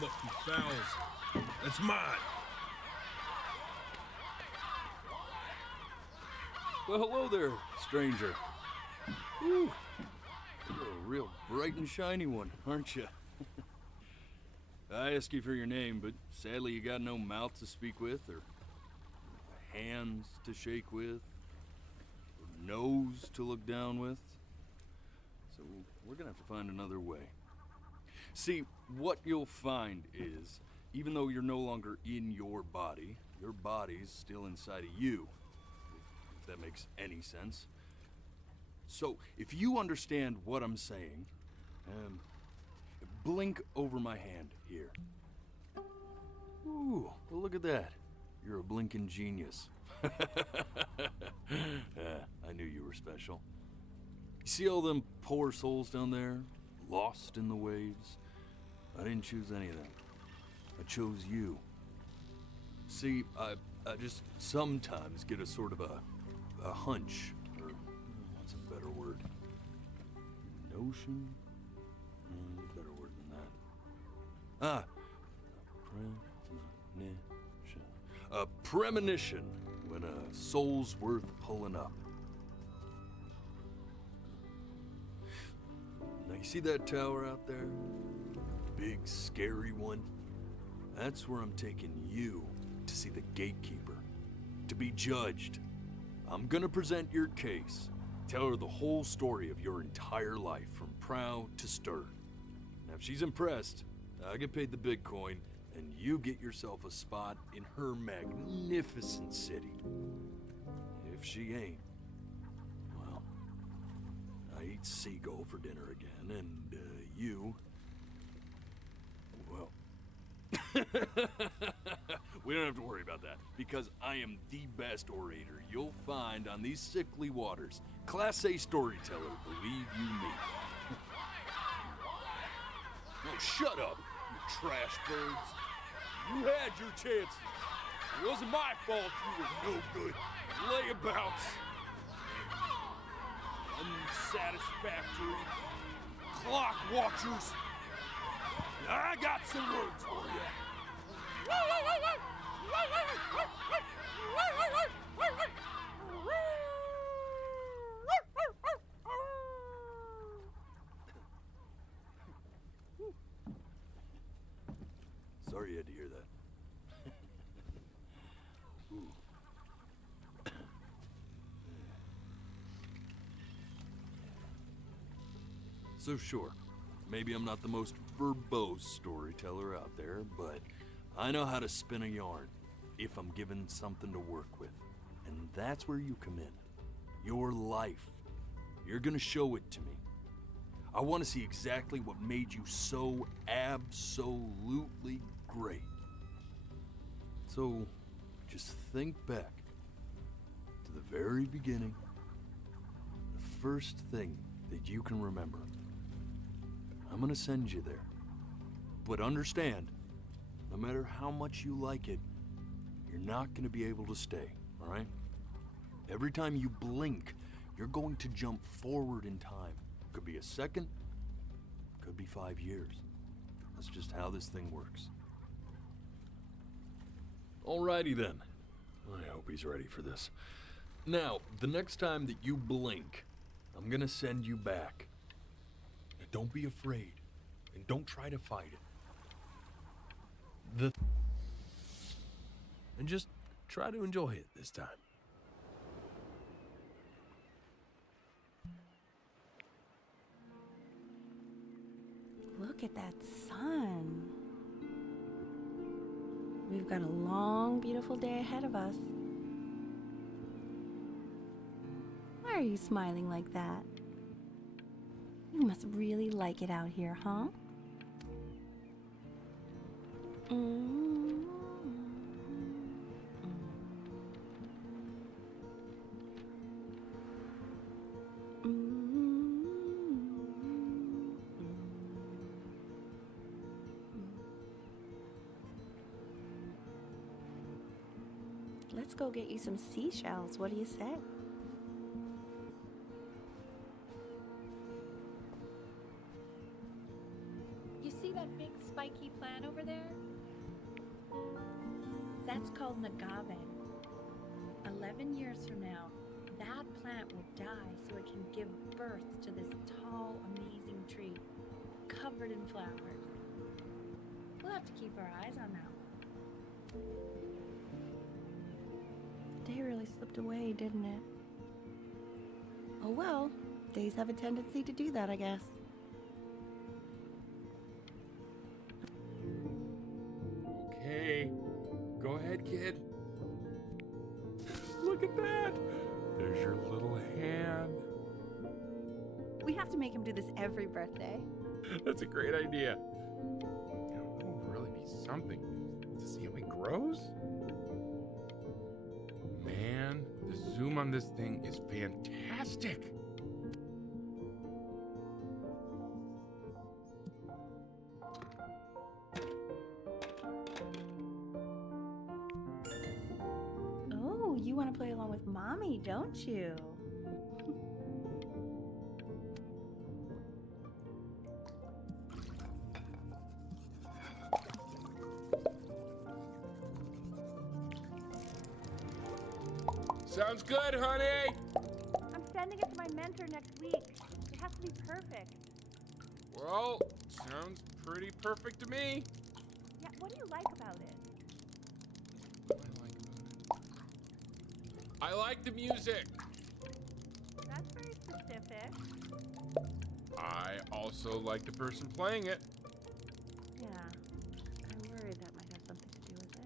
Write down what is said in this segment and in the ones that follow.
lucky fowls. That's mine. Well, hello there, stranger. Whew. You're a real bright and shiny one, aren't you? I asked you for your name, but sadly you got no mouth to speak with, or hands to shake with, or nose to look down with. So we're gonna have to find another way. See, what you'll find is, even though you're no longer in your body's still inside of you. If that makes any sense. So, if you understand what I'm saying, blink over my hand here. Ooh, well, look at that. You're a blinking genius. I knew you were special. You see all them poor souls down there, lost in the waves? I didn't choose any of them. I chose you. See, I just sometimes get a sort of a hunch, or what's a better word? Notion? Better word than that. Premonition. A premonition when a soul's worth pulling up. Now you see that tower out there? Big, scary one? That's where I'm taking you to see the gatekeeper, to be judged. I'm gonna present your case, tell her the whole story of your entire life, from prow to stern. Now if she's impressed, I get paid the Bitcoin, and you get yourself a spot in her magnificent city. If she ain't, well, I eat seagull for dinner again, and you, well, we don't have to worry about that, because I am the best orator you'll find on these sickly waters. Class A storyteller, believe you me. Oh, shut up, you trash birds. You had your chances. It wasn't my fault you were no good. Layabouts. Unsatisfactory. Clock watchers. I got some words for you. Sorry you had to hear that. Ooh. So sure, maybe I'm not the most verbose storyteller out there, but I know how to spin a yarn if I'm given something to work with. And that's where you come in. Your life. You're gonna show it to me. I want to see exactly what made you so absolutely great. So, just think back to the very beginning, the first thing that you can remember. I'm gonna send you there. But understand, no matter how much you like it, you're not gonna be able to stay, all right? Every time you blink, you're going to jump forward in time. Could be a second, could be 5 years. That's just how this thing works. Alrighty then. I hope he's ready for this. Now, the next time that you blink, I'm gonna send you back. Now, don't be afraid, and don't try to fight it. And just try to enjoy it this time. Look at that sun. We've got a long, beautiful day ahead of us. Why are you smiling like that? You must really like it out here, huh? Let's go get you some seashells. What do you say? You see that big spiky plant over there? That's called agave. 11 years from now, that plant will die so it can give birth to this tall, amazing tree covered in flowers. We'll have to keep our eyes on that one. The day really slipped away, didn't it? Oh well, days have a tendency to do that, I guess. Okay, go ahead, kid. Look at that! There's your little hand. We have to make him do this every birthday. That's a great idea. You know, it will really be something to see how he grows. Man, the zoom on this thing is fantastic. Oh, you want to play along with Mommy, don't you? Sounds good, honey. I'm sending it to my mentor next week. It has to be perfect. Well, sounds pretty perfect to me. Yeah, what do you like about it? I like the music. That's very specific. I also like the person playing it. Yeah, I'm worried that might have something to do with it.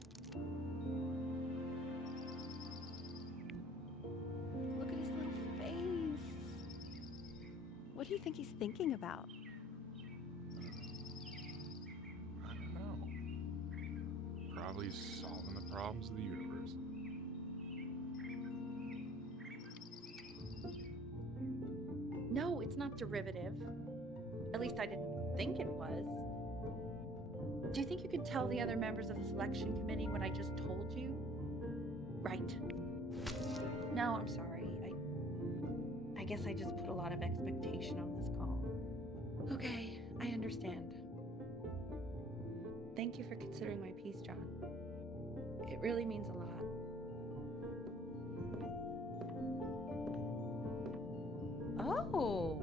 Look at his little face. What do you think he's thinking about? I don't know. Probably solving the problems of the universe. No, it's not derivative. At least I didn't think it was. Do you think you could tell the other members of the selection committee what I just told you? Right. No, I'm sorry. I guess I just put a lot of expectation on this call. Okay, I understand. Thank you for considering my piece, John. It really means a lot. Oh,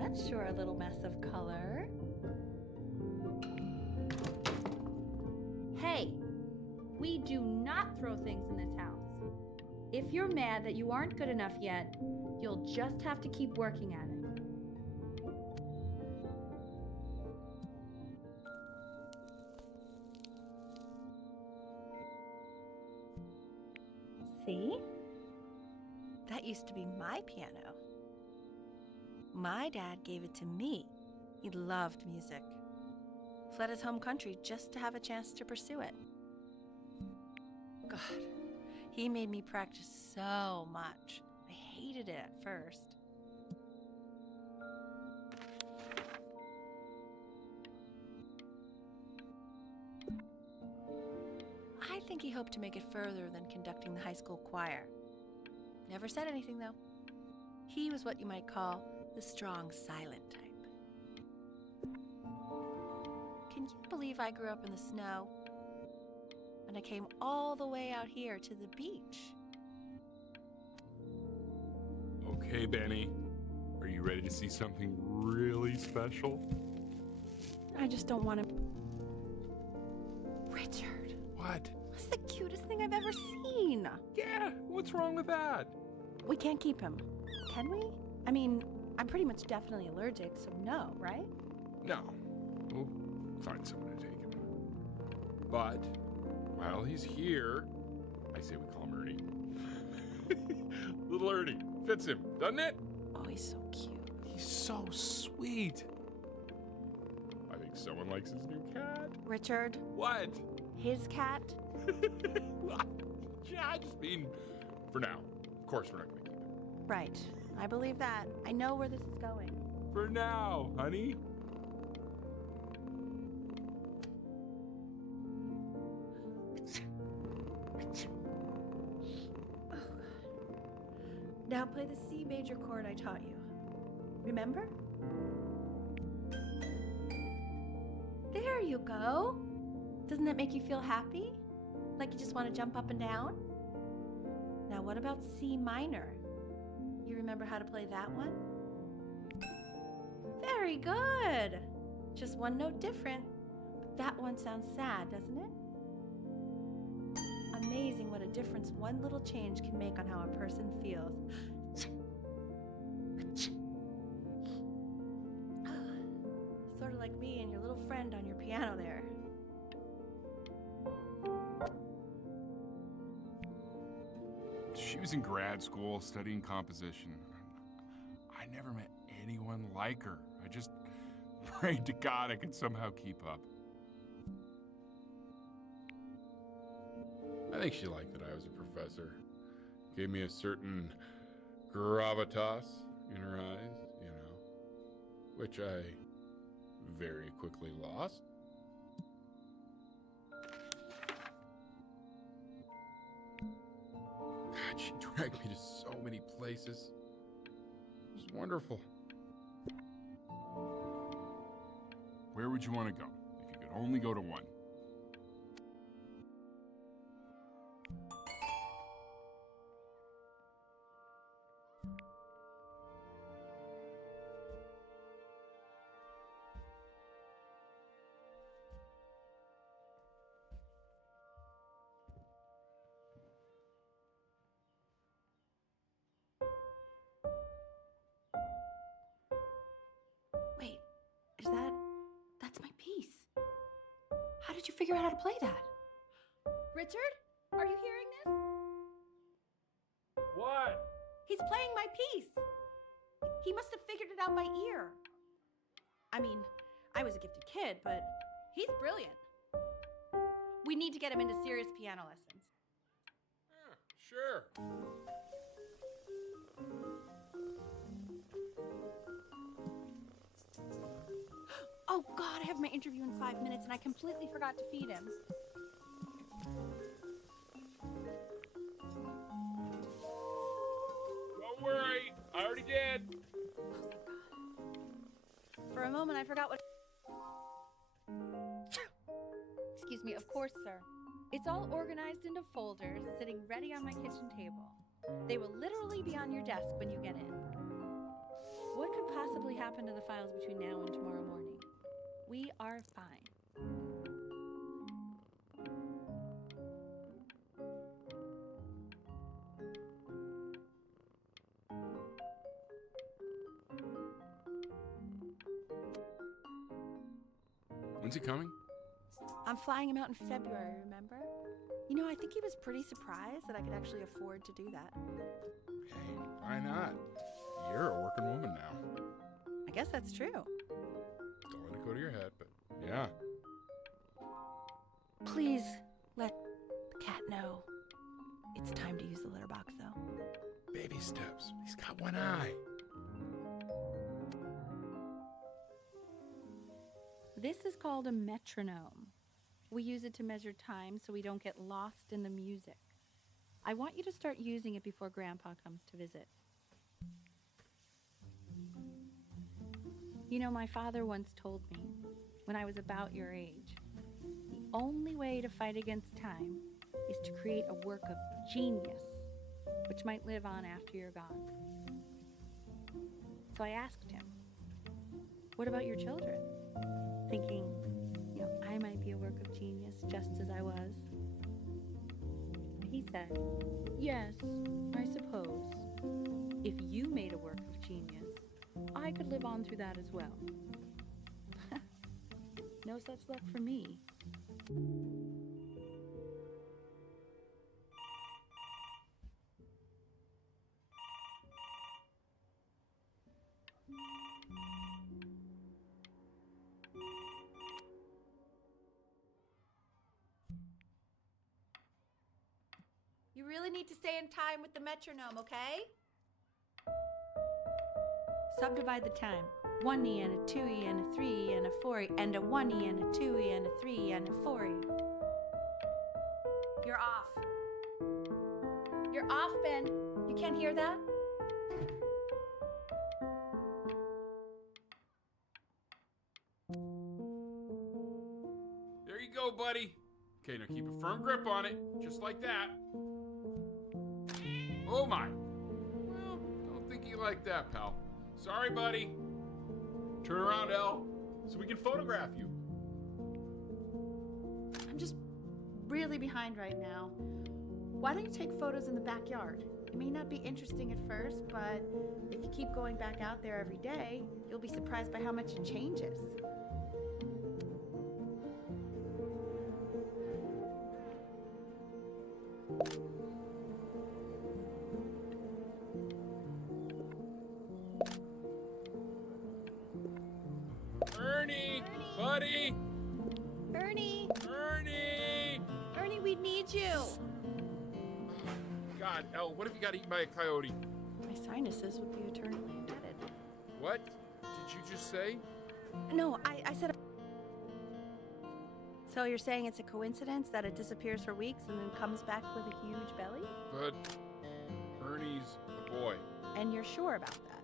that's sure a little mess of color. Hey, we do not throw things in this house. If you're mad that you aren't good enough yet, you'll just have to keep working at it. See? That used to be my piano. My dad gave it to me. He loved music. Fled his home country just to have a chance to pursue it. God, he made me practice so much. I hated it at first. I think he hoped to make it further than conducting the high school choir. Never said anything, though. He was what you might call the strong, silent type. Can you believe I grew up in the snow? And I came all the way out here to the beach. Okay, Benny. Are you ready to see something really special? I just don't want to... Richard, What? that's the cutest thing I've ever seen. Yeah, what's wrong with that? We can't keep him, can we? I mean, I'm pretty much definitely allergic, so no, right? No. We'll find someone to take him. But, while he's here, I say we call him Ernie. Little Ernie. Fits him, doesn't it? Oh, he's so cute. He's so sweet. I think someone likes his new cat. Richard, What? his cat? Yeah, I just mean, for now. Of course we're not going to keep him. Right, I believe that. I know where this is going. For now, honey. Now play the C major chord I taught you. Remember? you go. Doesn't that make you feel happy? Like you just want to jump up and down? Now, what about C minor? You remember how to play that one? Very good. Just one note different. But that one sounds sad, doesn't it? Amazing what a difference one little change can make on how a person feels. Sort of like me and your little friend on your piano there. She was in grad school studying composition. I never met anyone like her. I just prayed to God I could somehow keep up. I think she liked that I was a professor. Gave me a certain gravitas in her eyes, you know, which I very quickly lost. God, she dragged me to so many places. It was wonderful. Where would you want to go if you could only go to one? Wait, that's my piece. How did you figure out how to play that? Richard, are you hearing this? What? He's playing my piece. He must have figured it out by ear. I mean, I was a gifted kid, but he's brilliant. We need to get him into serious piano lessons. Sure. Oh God, I have my interview in 5 minutes and I completely forgot to feed him. Don't worry, I already did. Oh, thank God. For a moment, I forgot what... Excuse me, of course, sir. It's all organized into folders, sitting ready on my kitchen table. They will literally be on your desk when you get in. What could possibly happen to the files between now and tomorrow morning? We are fine. When's he coming? I'm flying him out in February, remember? You know, I think he was pretty surprised that I could actually afford to do that. Hey, why not? You're a working woman now. I guess that's true. Don't let it go to your head, but yeah. Please let the cat know. It's time to use the litter box, though. Baby steps. He's got one eye. This is called a metronome. We use it to measure time so we don't get lost in the music. I want you to start using it before Grandpa comes to visit. You know, my father once told me, when I was about your age, the only way to fight against time is to create a work of genius, which might live on after you're gone. So I asked him, what about your children? Thinking, you know, I might be a work of genius just as I was. He said, yes, I suppose. If you made a work of genius, I could live on through that as well. No such luck for me. You really need to stay in time with the metronome, okay? Subdivide the time. 1E and a 2E and a 3E and a 4E and a 1E and a 2E and a 3E and a 4E. You're off. You're off, Ben. You can't hear that? go, buddy. Okay, now keep a firm grip on it, just like that. Oh my. Well, don't think you like that, pal. Sorry, buddy. Turn around, Elle, so we can photograph you. I'm just really behind right now. Why don't you take photos in the backyard? It may not be interesting at first, but if you keep going back out there every day, you'll be surprised by how much it changes. Ernie, buddy. Ernie! Ernie! Ernie, we need you! God, Elle, what if you got eaten by a coyote? My sinuses would be eternally indebted. What did you just say? No, I said... So you're saying it's a coincidence that it disappears for weeks and then comes back with a huge belly? But Ernie's a boy. And you're sure about that?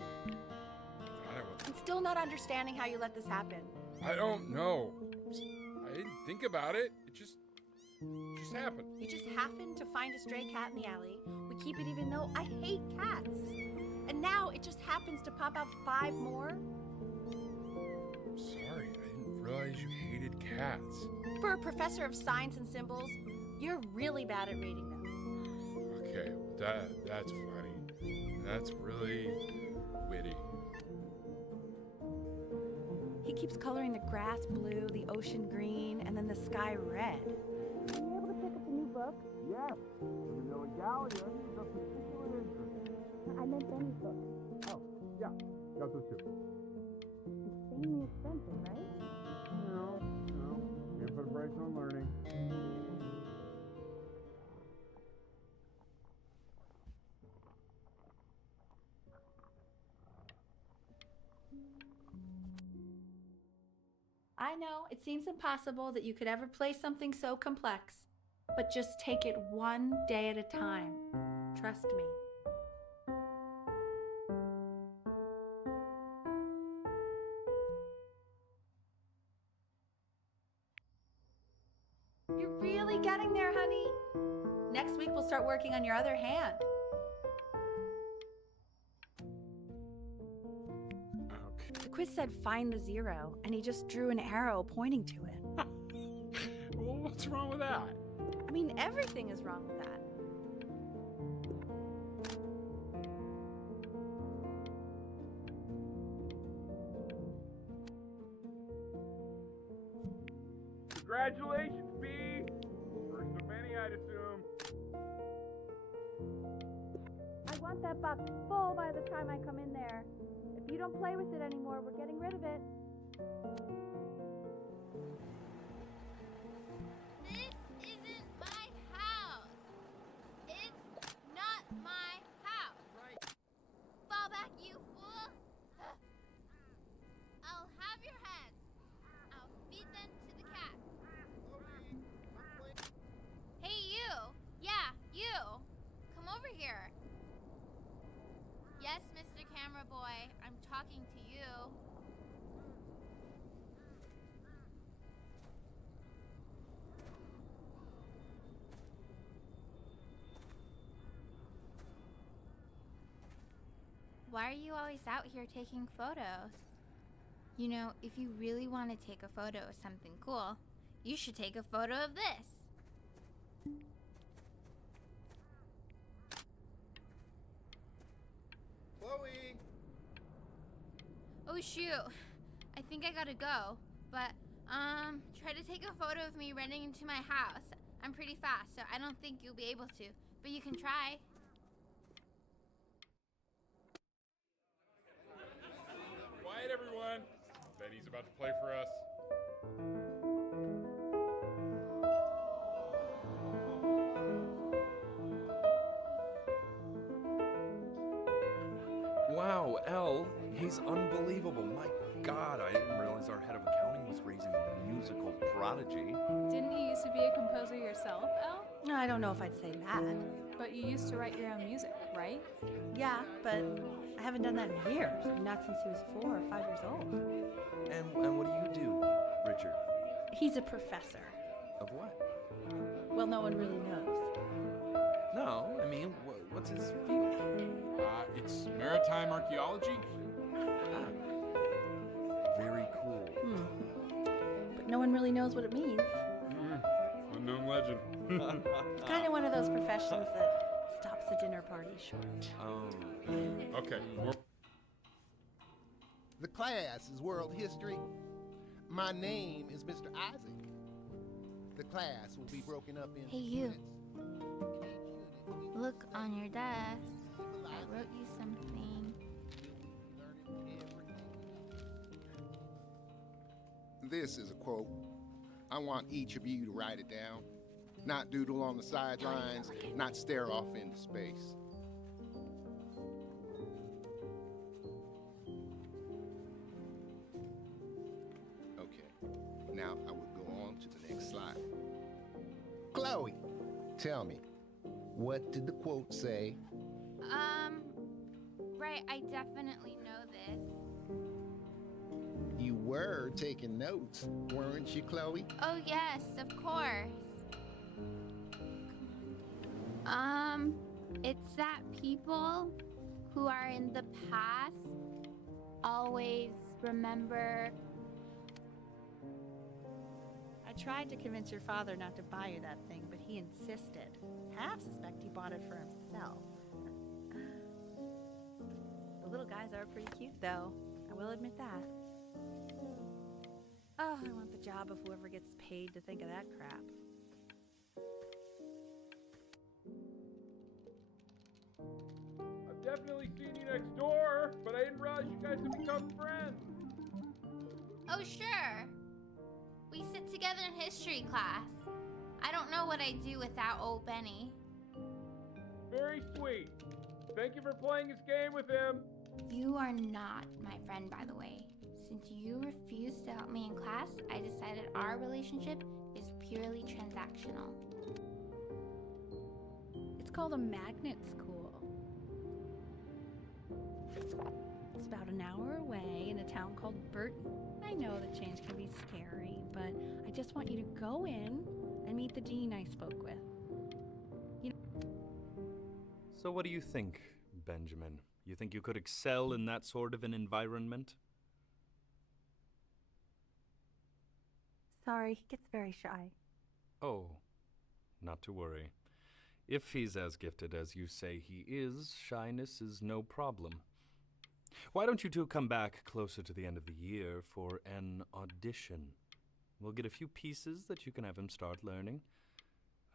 I don't, I'm still not understanding how you let this happen. I don't know. I didn't think about it. It just happened. You just happened to find a stray cat in the alley. We keep it even though I hate cats. And now it just happens to pop out 5 more? I'm sorry. I didn't realize you hated cats. For a professor of signs and symbols, you're really bad at reading them. Okay, that's funny. That's really witty. He keeps coloring the grass blue, the ocean green, and then the sky red. Are you able to pick up the new book? Yes, the Vanilla Galleon is of particular interest. I meant Benny's book. Oh, yeah, got those too. Insanely expensive, right? No, can't put a price on learning. I know, it seems impossible that you could ever play something so complex. But just take it one day at a time. Trust me. You're really getting there, honey. Next week we'll start working on your other hand. Okay. The quiz said find the 0, and he just drew an arrow pointing to it. Well, what's wrong with that? I mean, everything is wrong with that. Congratulations, B! First of many, I'd assume. I want that box full by the time I come in there. If you don't play with it anymore, we're getting rid of it. This isn't my house. It's not my house. Right. Fall back, you fool. I'll have your heads. I'll feed them to the cat. Hey, you. Yeah, you. Come over here. Yes, Mr. Camera Boy, I'm talking to you. Why are you always out here taking photos? You know, if you really want to take a photo of something cool, you should take a photo of this. Chloe! Oh shoot, I think I gotta go. But, try to take a photo of me running into my house. I'm pretty fast, so I don't think you'll be able to. But you can try. Quiet, everyone. Benny's about to play for us. Wow, Elle, he's unbelievable. My God, I didn't realize our head of accounting was raising a musical prodigy. Didn't you used to be a composer yourself, Elle? No, I don't know if I'd say that. But you used to write your own music, right? Yeah, but I haven't done that in years. Not since he was 4 or 5 years old. And what do you do, Richard? He's a professor. Of what? Well, no one really knows. No, I mean, what's his field? It's maritime archaeology. Very cool. But no one really knows what it means. Unknown legend. It's kind of one of those professions that stops a dinner party short. Oh. Okay. The class is world history. My name is Mr. Isaac. The class will be broken up into Hey, you. units. Each unit Look on your desk. I wrote you something. learning everything. This is a quote. I want each of you to write it down. Not doodle on the sidelines, not stare off into space. Okay, now I will go on to the next slide. Chloe, tell me, what did the quote say? Right, I definitely know this. You were taking notes, weren't you, Chloe? Oh, yes, of course. It's that people who are in the past always remember. I tried to convince your father not to buy you that thing, but he insisted. Half suspect he bought it for himself. The little guys are pretty cute, though. I will admit that. Oh, I want the job of whoever gets paid to think of that crap. I've definitely seen you next door, but I didn't realize you guys had become friends. Oh, sure. We sit together in history class. I don't know what I'd do without old Benny. Very sweet. Thank you for playing this game with him. You are not my friend, by the way. Since you refused to help me in class, I decided our relationship is purely transactional. It's called a magnet school. It's about an hour away in a town called Burton. I know that change can be scary, but I just want you to go in and meet the dean I spoke with. So what do you think, Benjamin? You think you could excel in that sort of an environment? Sorry, he gets very shy. Oh, not to worry. If he's as gifted as you say he is, shyness is no problem. Why don't you two come back closer to the end of the year for an audition? We'll get a few pieces that you can have him start learning.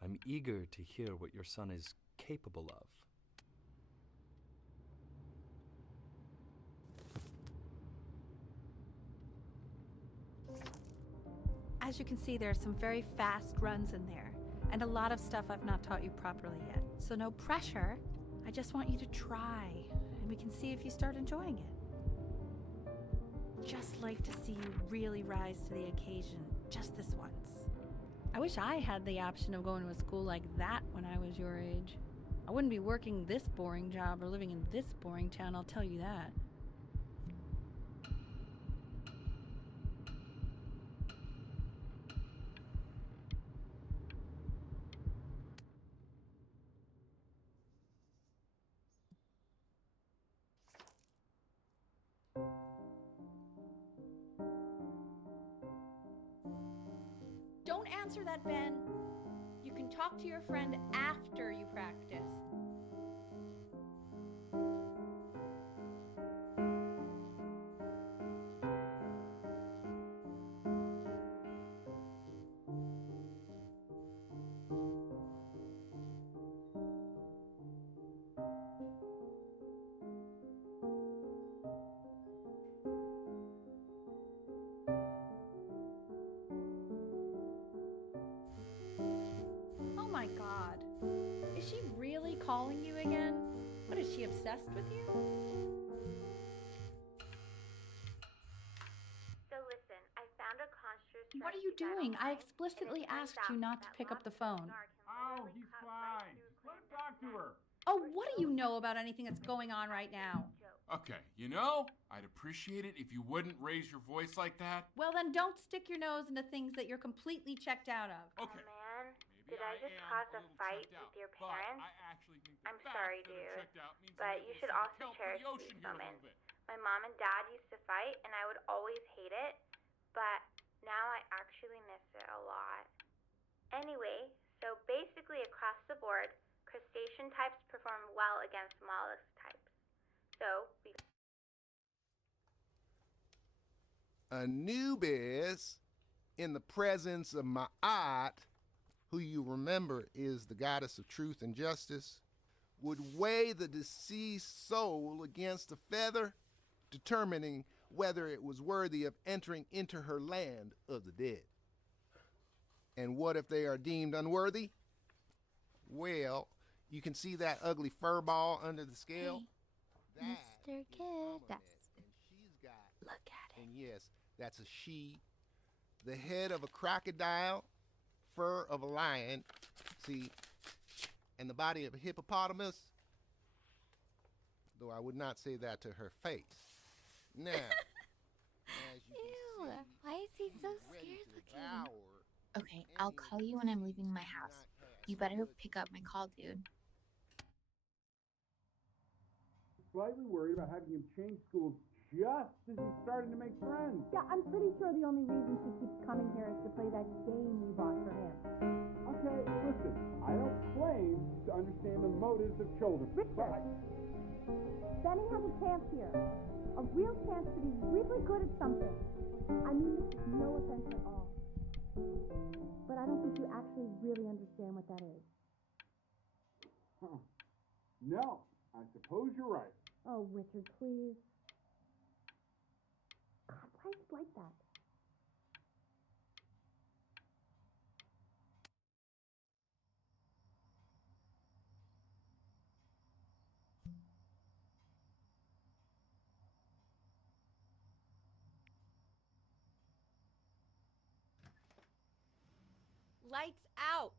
I'm eager to hear what your son is capable of. As you can see, there are some very fast runs in there, and a lot of stuff I've not taught you properly yet. So no pressure. I just want you to try, and we can see if you start enjoying it. Just like to see you really rise to the occasion, just this once. I wish I had the option of going to a school like that when I was your age. I wouldn't be working this boring job or living in this boring town, I'll tell you that. Don't answer that, Ben. You can talk to your friend after you practice. Oh my God. Is she really calling you again? What, is she obsessed with you? So listen, I found a construct. What are you doing? I explicitly asked you not to pick up the phone. Oh, he's fine. Let him talk to her. Oh, what do you know about anything that's going on right now? Okay, you know, I'd appreciate it if you wouldn't raise your voice like that. Well, then don't stick your nose into things that you're completely checked out of. Okay. Oh man, Maybe did I just am cause a little fight checked out, with your but parents? I actually think the I'm fact sorry, that I'm dude, checked out means but I'm you able to should see the also kelp cherish in the ocean these here a little moments. bit. My mom and dad used to fight, and I would always hate it, but now I actually miss it a lot. Anyway, so basically across the board, crustacean types perform well against mollusk types. So we Anubis, in the presence of Ma'at, who you remember is the goddess of truth and justice, would weigh the deceased soul against a feather, determining whether it was worthy of entering into her land of the dead. And what if they are deemed unworthy? Well, you can see that ugly fur ball under the scale? Hey, That Mr. is Kid, Amunet, that's- and she's got, Look at it. and yes, that's a she, the head of a crocodile, fur of a lion, see, and the body of a hippopotamus, though I would not say that to her face. Now, as you Ew, can see, why is he so she's ready scared to looking? devour Okay, I'll call you when I'm leaving my house. You better pick up my call, dude. Slightly worried about having him change schools just as he's starting to make friends. Yeah, I'm pretty sure the only reason she keeps coming here is to play that game you bought for him. Okay, listen, I don't claim to understand the motives of children. Richard, Benny has a chance here. A real chance to be really good at something. I mean this with no offense at all. But I don't think you actually really understand what that is. Huh. No, I suppose you're right. Oh, Richard, please. God, why is it like that? Lights out.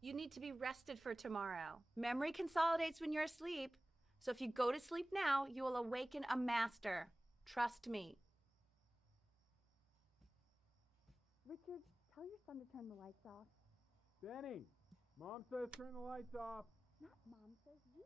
You need to be rested for tomorrow. Memory consolidates when you're asleep. So if you go to sleep now, you will awaken a master. Trust me. Richard, tell your son to turn the lights off. Benny, Mom says turn the lights off. Not Mom says, you.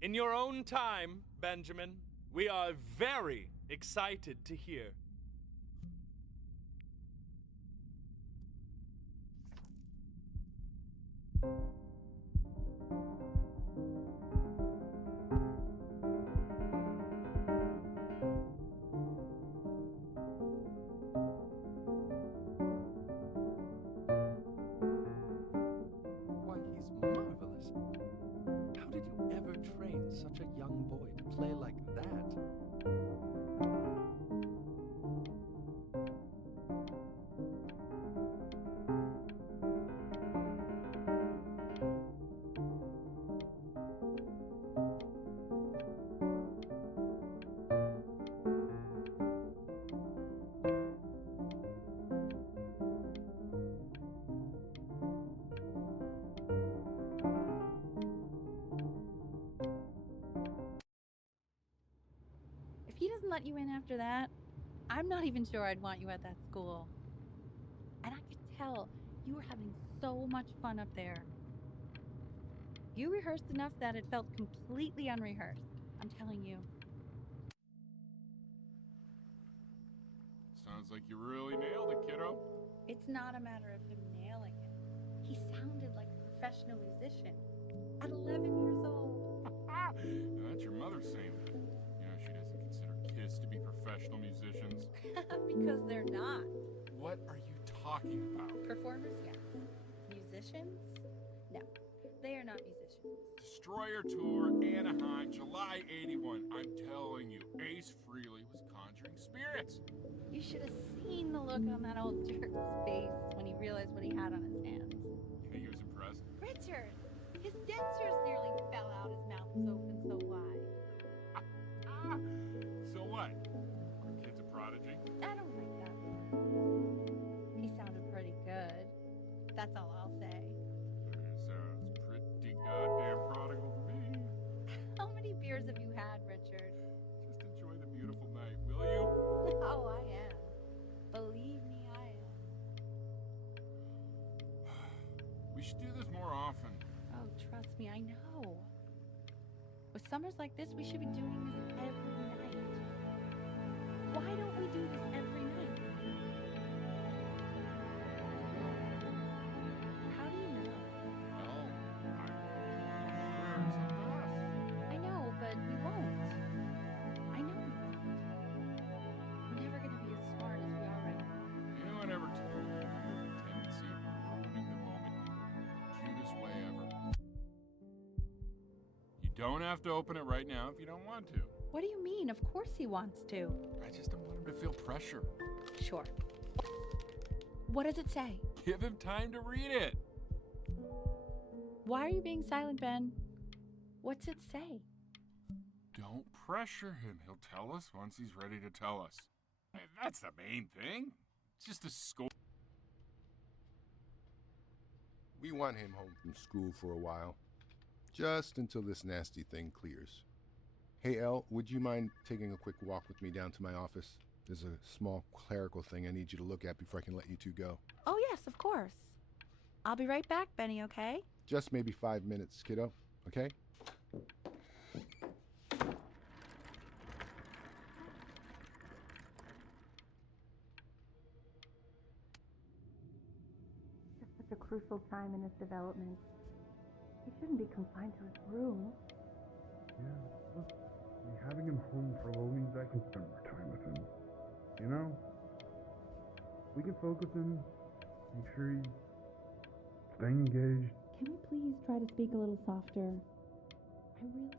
In your own time, Benjamin, we are very excited to hear. Why, he's marvelous. How did you ever train such a young boy to play like that? If he doesn't let you in after that, I'm not even sure I'd want you at that school. And I could tell you were having so much fun up there. You rehearsed enough that it felt completely unrehearsed. I'm telling you. Sounds like you really nailed it, kiddo. It's not a matter of him nailing it. He sounded like a professional musician at 11 years old. Now, that's your mother saying that. You know, she doesn't consider Kiss us to be professional musicians? Because they're not. What are you talking about? Performers, yes. Musicians? No, they are not musicians. Destroyer Tour, Anaheim, July 81. I'm telling you, Ace Frehley was conjuring spirits. You should have seen the look on that old jerk's face when he realized what he had on his hands. You think he was impressed? Richard, his dentures nearly fell out. His mouth was open so wide. So what? Our kid's a prodigy? I don't like that. He sounded pretty good. That's all I'll say. Sounds pretty goddamn prodigal to me. How many beers have you had, Richard? Just enjoy the beautiful night, will you? Oh, I am. Believe me, I am. We should do this more often. Oh, trust me, I know. With summers like this, we should be doing this every night. Why don't we do this every night? How do you know? Well, I'm sure it's up to us. I know, but we won't. I know we won't. We're never going to be as smart as we are right now. You know, I never told you you have a tendency of ruining the moment in the cutest way ever. You don't have to open it right now if you don't want to. What do you mean? Of course he wants to. I just don't want him to feel pressure. Sure. What does it say? Give him time to read it. Why are you being silent, Ben? What's it say? Don't pressure him. He'll tell us once he's ready to tell us. Hey, that's the main thing. It's just a score. We want him home from school for a while. Just until this nasty thing clears. Hey, Elle, would you mind taking a quick walk with me down to my office? There's a small clerical thing I need you to look at before I can let you two go. Oh, yes, of course. I'll be right back, Benny, okay? Just maybe 5 minutes, kiddo, okay? It's such a crucial time in his development. He shouldn't be confined to his room. Yeah, look, having him home for a little means I can spend more time with him. You know? We can focus him, make sure he's staying engaged. Can we please try to speak a little softer? I really...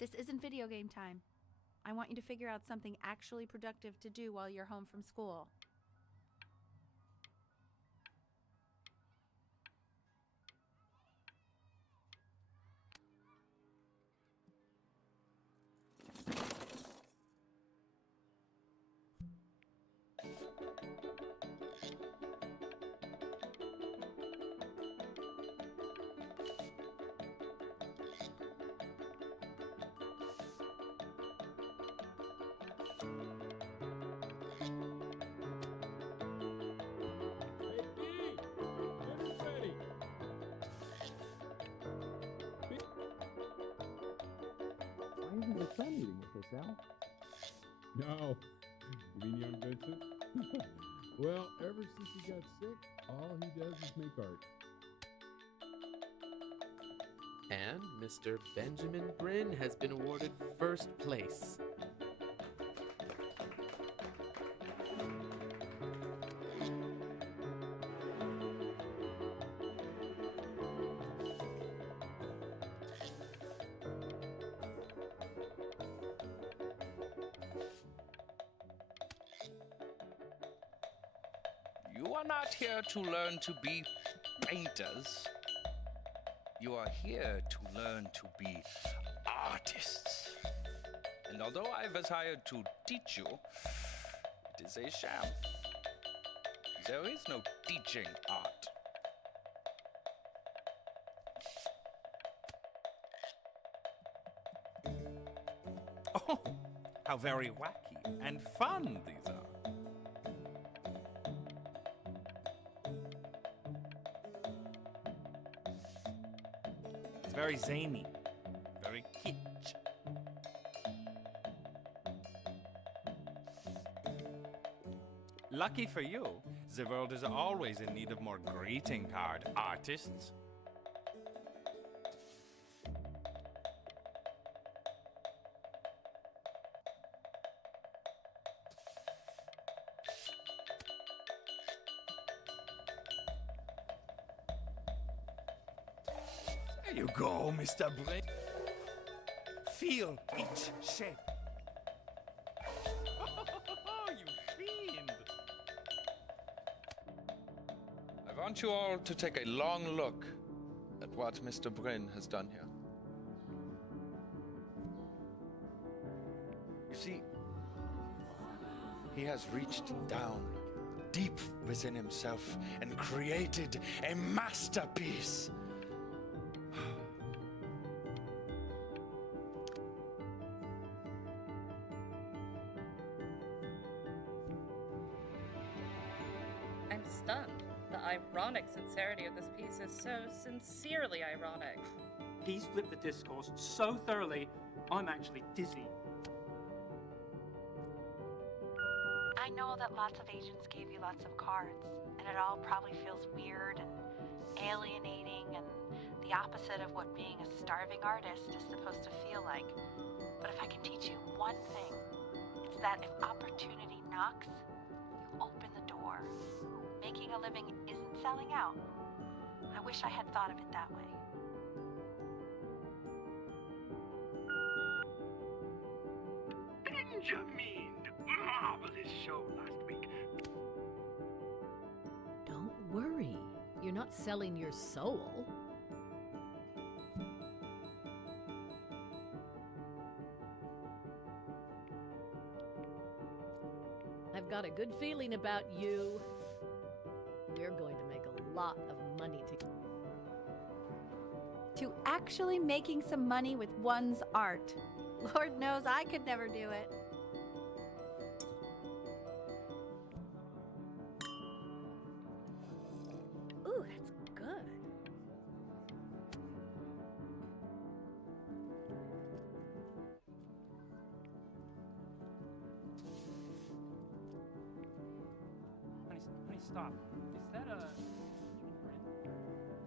This isn't video game time. I want you to figure out something actually productive to do while you're home from school. Why isn't your son eating with us, Al? No. You mean young Vincent? Well, ever since he got sick, all he does is make art. And Mr. Benjamin Bryn has been awarded first place. You are not here to learn to be painters. You are here to learn to be artists. And although I was hired to teach you, it is a sham. There is no teaching art. Oh, how very wacky And fun these are. It's very zany, very kitsch. Lucky for you, the world is always in need of more greeting card artists. There you go, Mr. Brin. Feel each shape. You fiend! I want you all to take a long look at what Mr. Bryn has done here. You see, he has reached down deep within himself and created a masterpiece. I'm stunned. The ironic sincerity of this piece is so sincerely ironic. He's flipped the discourse so thoroughly, I'm actually dizzy. I know that lots of agents gave you lots of cards, and it all probably feels weird and alienating and the opposite of what being a starving artist is supposed to feel like. But if I can teach you one thing, it's that if opportunity knocks, you open the door. Making a living isn't selling out. I wish I had thought of it that way. Benjamin! Marvelous show last week. Don't worry. You're not selling your soul. I've got a good feeling about you. We're going to make a lot of money together. To actually making some money with one's art. Lord knows I could never do it. Ooh, that's good. Honey, stop. Is that a...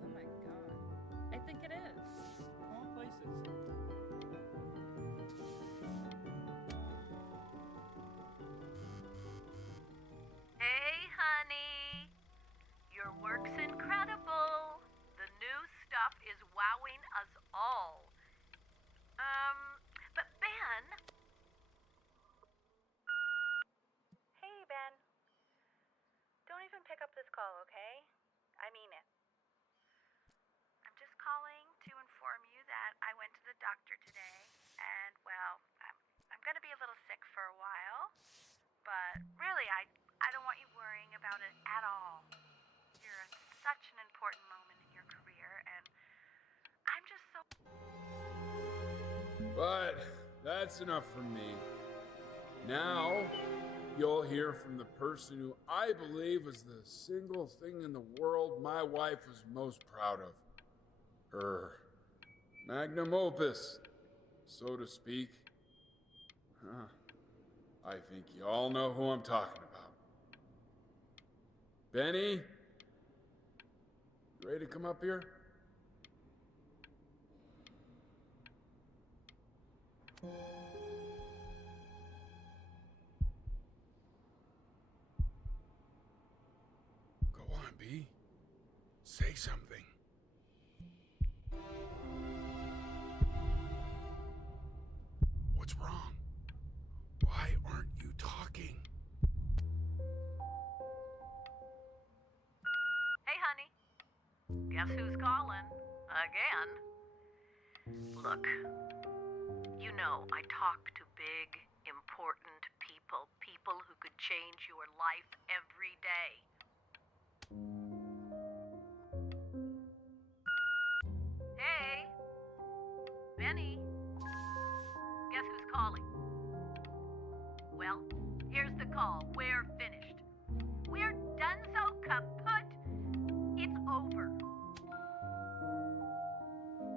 Oh my god. I think it is. All places. Hey, honey. Your work's incredible. The new stuff is wowing us all. But Ben... Hey, Ben. Don't even pick up this call, okay? I mean it. I'm just calling to inform you that I went to the doctor today, and, well, I'm gonna be a little sick for a while. But really, I don't want you worrying about it at all. You're at such an important moment in your career, and I'm just so... But that's enough from me. Now, you'll hear from the person who I believe was the single thing in the world my wife was most proud of. Her magnum opus, so to speak. Huh. I think you all know who I'm talking about. Benny? You ready to come up here? Go on, B. Say something. What's wrong? Why aren't you talking? Hey, honey. Guess who's calling? Again. Look, you know I talk to big, important people. People who could change your life every day. Hey, Benny. Guess who's calling? Well, call. We're finished. We're done so kaput. It's over.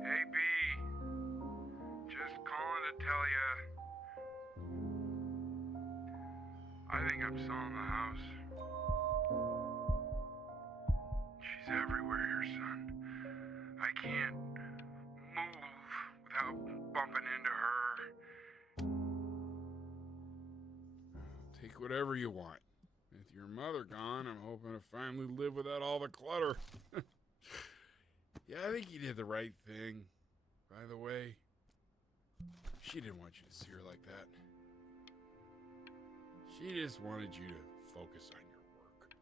Hey, B. Just calling to tell you. I think I'm selling the house. She's everywhere here, son. I can't move without bumping into her. Take whatever you want. With your mother gone, I'm hoping to finally live without all the clutter. Yeah, I think you did the right thing. By the way, she didn't want you to see her like that. She just wanted you to focus on your work.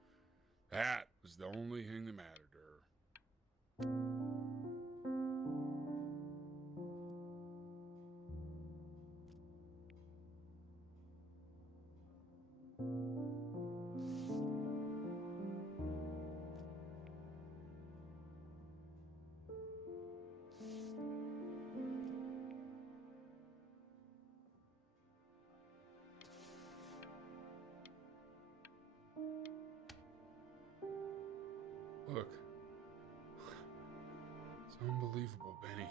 That was the only thing that mattered to her. Look, it's unbelievable, Benny.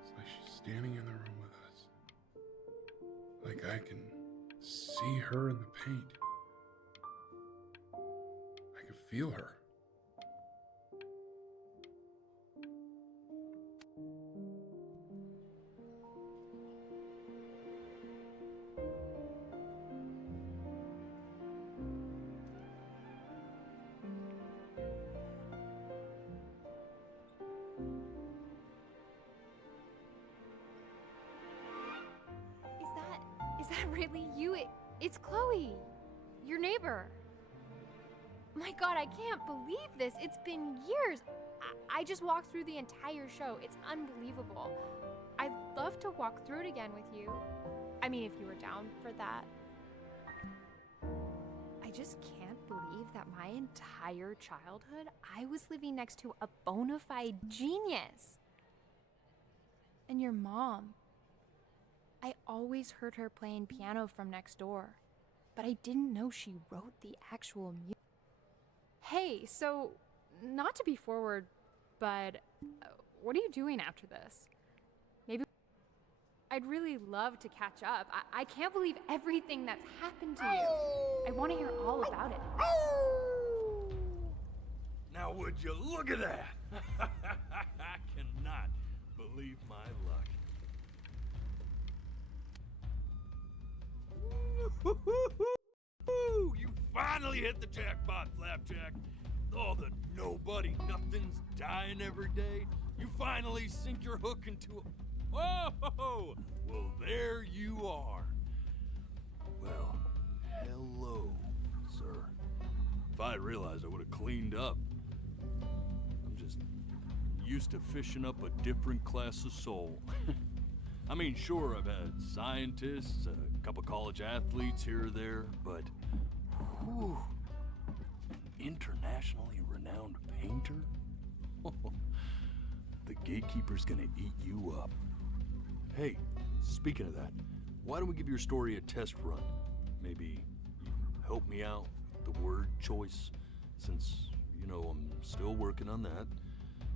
It's like she's standing in the room with us. Like I can see her in the paint. I can feel her. Is that really you? It's Chloe, your neighbor. My God, I can't believe this. It's been years. I just walked through the entire show. It's unbelievable. I'd love to walk through it again with you. I mean, if you were down for that. I just can't believe that my entire childhood, I was living next to a bona fide genius. And your mom. I always heard her playing piano from next door, but I didn't know she wrote the actual music. Hey, so, not to be forward, but what are you doing after this? Maybe I'd really love to catch up. I can't believe everything that's happened to you. I want to hear all about it. Now would you look at that? I cannot believe my luck. Woo-hoo-hoo-hoo! You finally hit the jackpot, Flapjack. All the nobody nothings dying every day. You finally sink your hook into a... Whoa! Well, there you are. Well, hello, sir. If I had realized, I would have cleaned up. I'm just used to fishing up a different class of soul. I mean, sure, I've had scientists, a couple college athletes here or there, but whew, internationally renowned painter? The gatekeeper's gonna eat you up. Hey, speaking of that, why don't we give your story a test run? Maybe you help me out with the word choice, since, you know, I'm still working on that.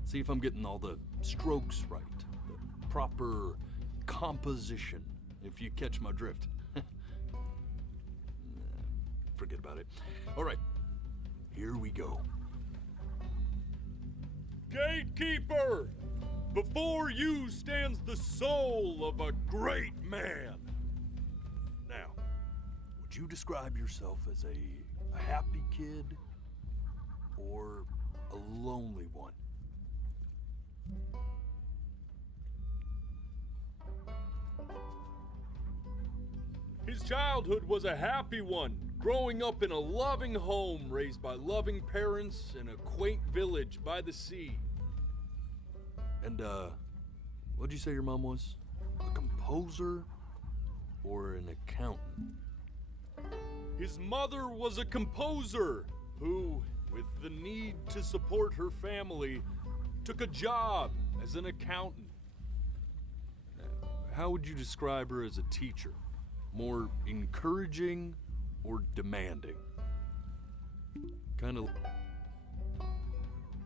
See if I'm getting all the strokes right, the proper composition, if you catch my drift. Forget about it. All right, here we go. Gatekeeper! Before you stands the soul of a great man. Now, would you describe yourself as a happy kid or a lonely one? His childhood was a happy one, growing up in a loving home raised by loving parents in a quaint village by the sea. And, what'd you say your mom was? A composer or an accountant? His mother was a composer who, with the need to support her family, took a job as an accountant. How would you describe her as a teacher? More encouraging or demanding? Kind of.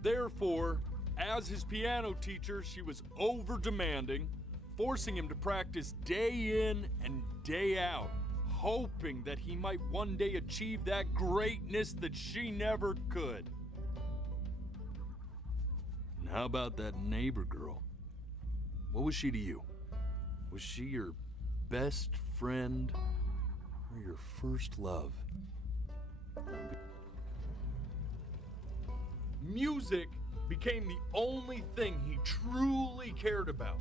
Therefore, as his piano teacher, she was over-demanding, forcing him to practice day in and day out, hoping that he might one day achieve that greatness that she never could. And how about that neighbor girl? What was she to you? Was she your best friend or your first love? Music became the only thing he truly cared about,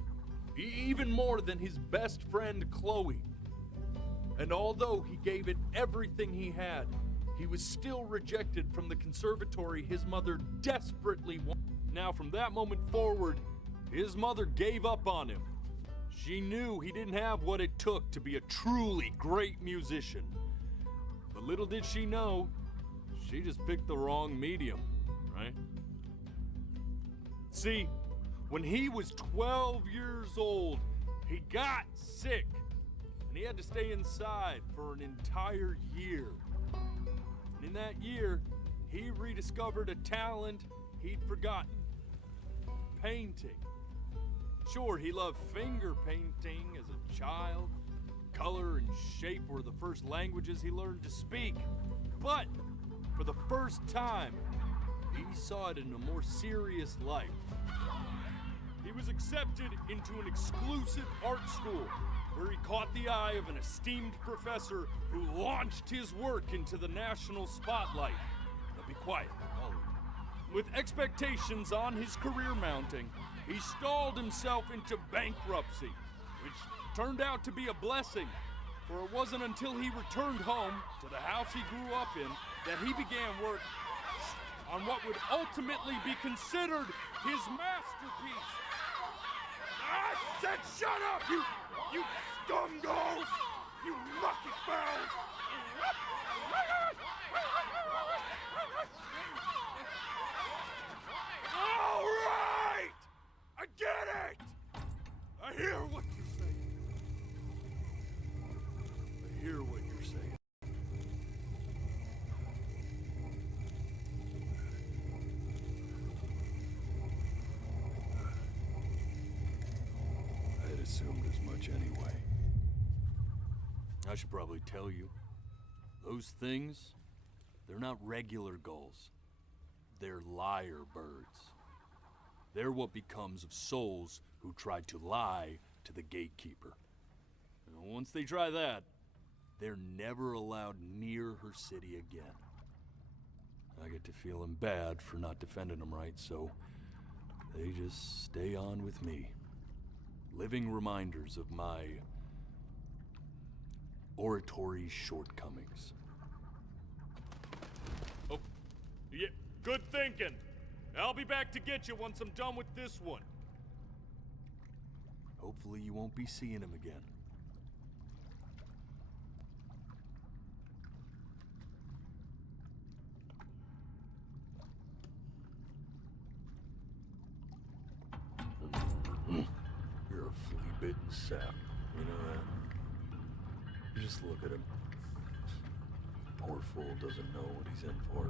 even more than his best friend Chloe. And although he gave it everything he had, he was still rejected from the conservatory his mother desperately wanted. Now, from that moment forward, his mother gave up on him. She knew he didn't have what it took to be a truly great musician. But little did she know, she just picked the wrong medium, right? See, when he was 12 years old, he got sick, and he had to stay inside for an entire year. And in that year, he rediscovered a talent he'd forgotten: painting. Sure, he loved finger painting as a child. Color and shape were the first languages he learned to speak. But for the first time, he saw it in a more serious light. He was accepted into an exclusive art school where he caught the eye of an esteemed professor who launched his work into the national spotlight. Now be quiet, all of you. With expectations on his career mounting, he stalled himself into bankruptcy, which turned out to be a blessing, for it wasn't until he returned home to the house he grew up in that he began work on what would ultimately be considered his masterpiece. I said shut up, you scumballs! You lucky fowls! All right! I get it! I hear what you're saying. I hear what you're saying. I had assumed as much anyway. I should probably tell you, those things, they're not regular gulls. They're lyre birds. They're what becomes of souls who tried to lie to the gatekeeper. And once they try that, they're never allowed near her city again. I get to feeling bad for not defending them right, so they just stay on with me. Living reminders of my oratory shortcomings. Oh, yeah, good thinking. I'll be back to get you once I'm done with this one. Hopefully you won't be seeing him again. You're a flea-bitten sap, you know that? Just look at him. Poor fool doesn't know what he's in for.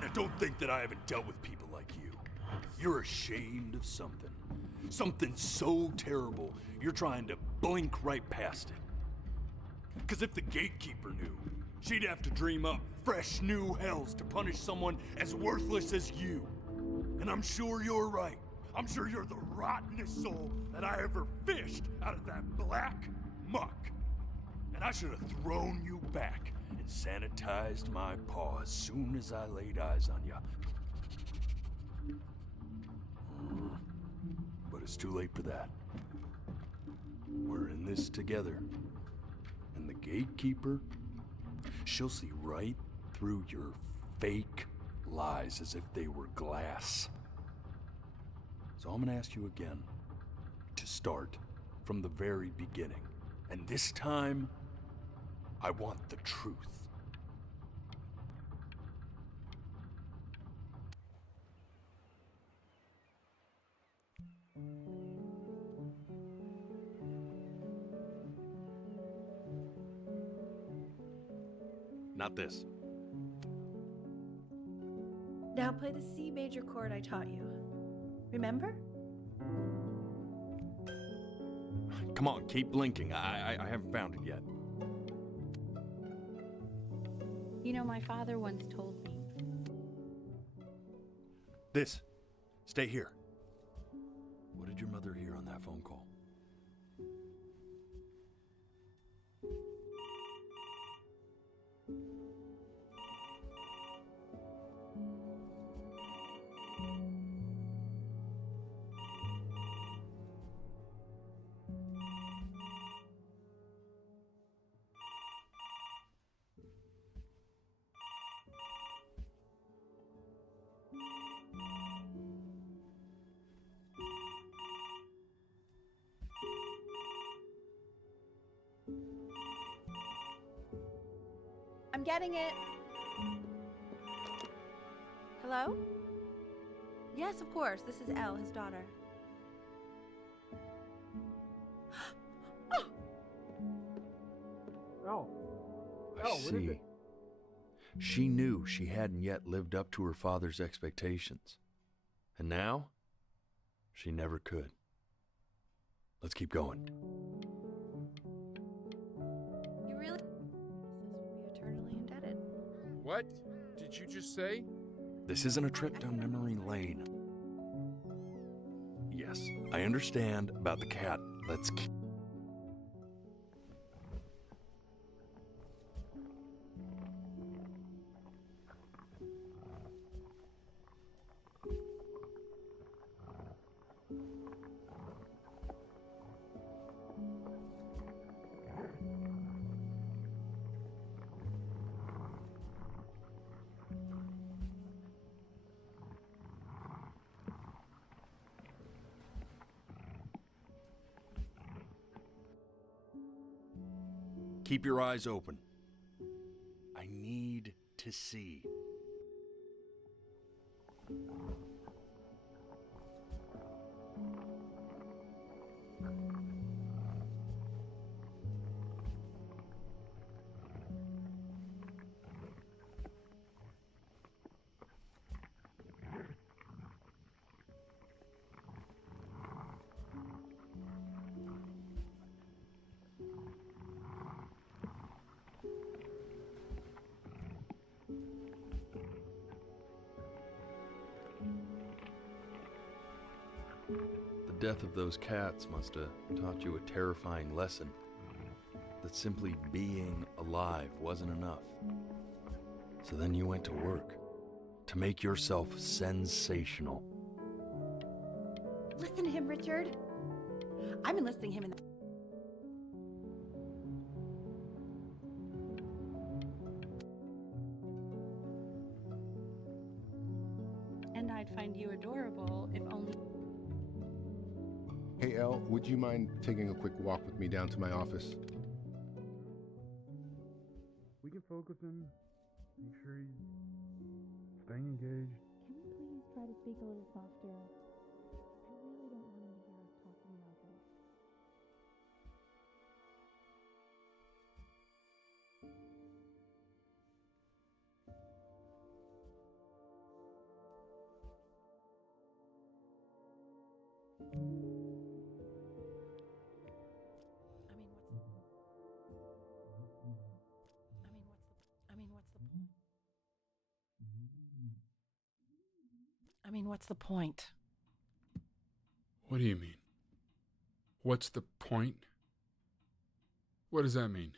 Now don't think that I haven't dealt with people like you. You're ashamed of something. Something so terrible, you're trying to blink right past it. Because if the gatekeeper knew, she'd have to dream up fresh new hells to punish someone as worthless as you. And I'm sure you're right. I'm sure you're the rottenest soul that I ever fished out of that black muck. And I should have thrown you back and sanitized my paw as soon as I laid eyes on you. But it's too late for that. We're in this together. And the gatekeeper, she'll see right through your fake lies as if they were glass. So I'm gonna ask you again to start from the very beginning. And this time, I want the truth. Not this. Now play the C major chord I taught you. Remember? Come on, keep blinking. I haven't found it yet. You know, my father once told me. This. Stay here. What did your mother hear on that phone call? I'm getting it. Hello? Yes, of course. This is Elle, his daughter. Oh. I see. She knew she hadn't yet lived up to her father's expectations. And now, she never could. Let's keep going. You really? We'll be eternally indebted. What did you just say? This isn't a trip down memory lane. Yes, I understand about the cat. Let's keep... Keep your eyes open. I need to see. The death of those cats must have taught you a terrifying lesson. That simply being alive wasn't enough. So then you went to work to make yourself sensational. Listen to him, Richard. I'm enlisting him in the... And I'd find you adorable if only... Hey, Elle, would you mind taking a quick walk with me down to my office? We can focus him, make sure he's staying engaged. Can we please try to speak a little softer? I really don't want him to hear us talking about this. What's the point? What do you mean? What's the point? What does that mean?